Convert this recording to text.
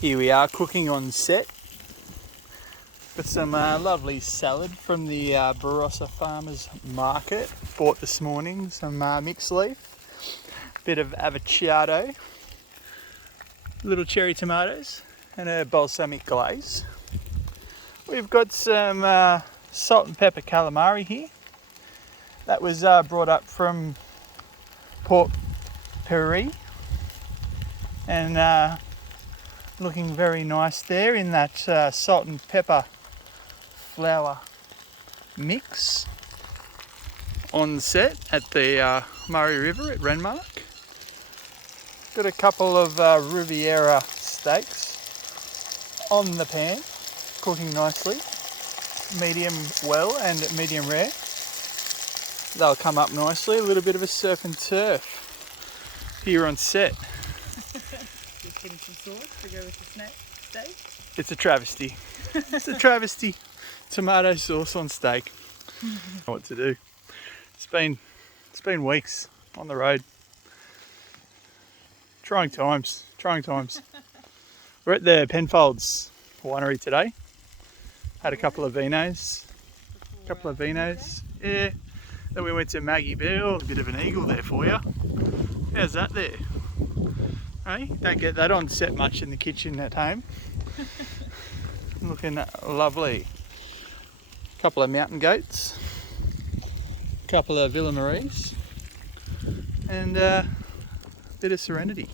Here we are cooking on set. Got some lovely salad from the Barossa Farmers Market. Bought this morning some mixed leaf, bit of avocado, little cherry tomatoes and a balsamic glaze. We've got some salt and pepper calamari here. That was brought up from Port Pirie and looking very nice there in that salt and pepper flour mix on set at the Murray River at Renmark. Got a couple of Riviera steaks on the pan, cooking nicely, medium well and medium rare. They'll come up nicely. A little bit of a surf and turf here on set. Just getting some sauce to go with the steak. It's a travesty. It's a travesty. Tomato sauce on steak. What to do? It's been weeks on the road. Trying times. We're at the Penfolds winery today. Had a couple of vinos. Yeah. Then we went to Maggie Bell. A bit of an eagle there for you. How's that there? Hey, don't get that on set much in the kitchen at home. Looking lovely. Couple of mountain goats, couple of Villa Maries, and a bit of serenity.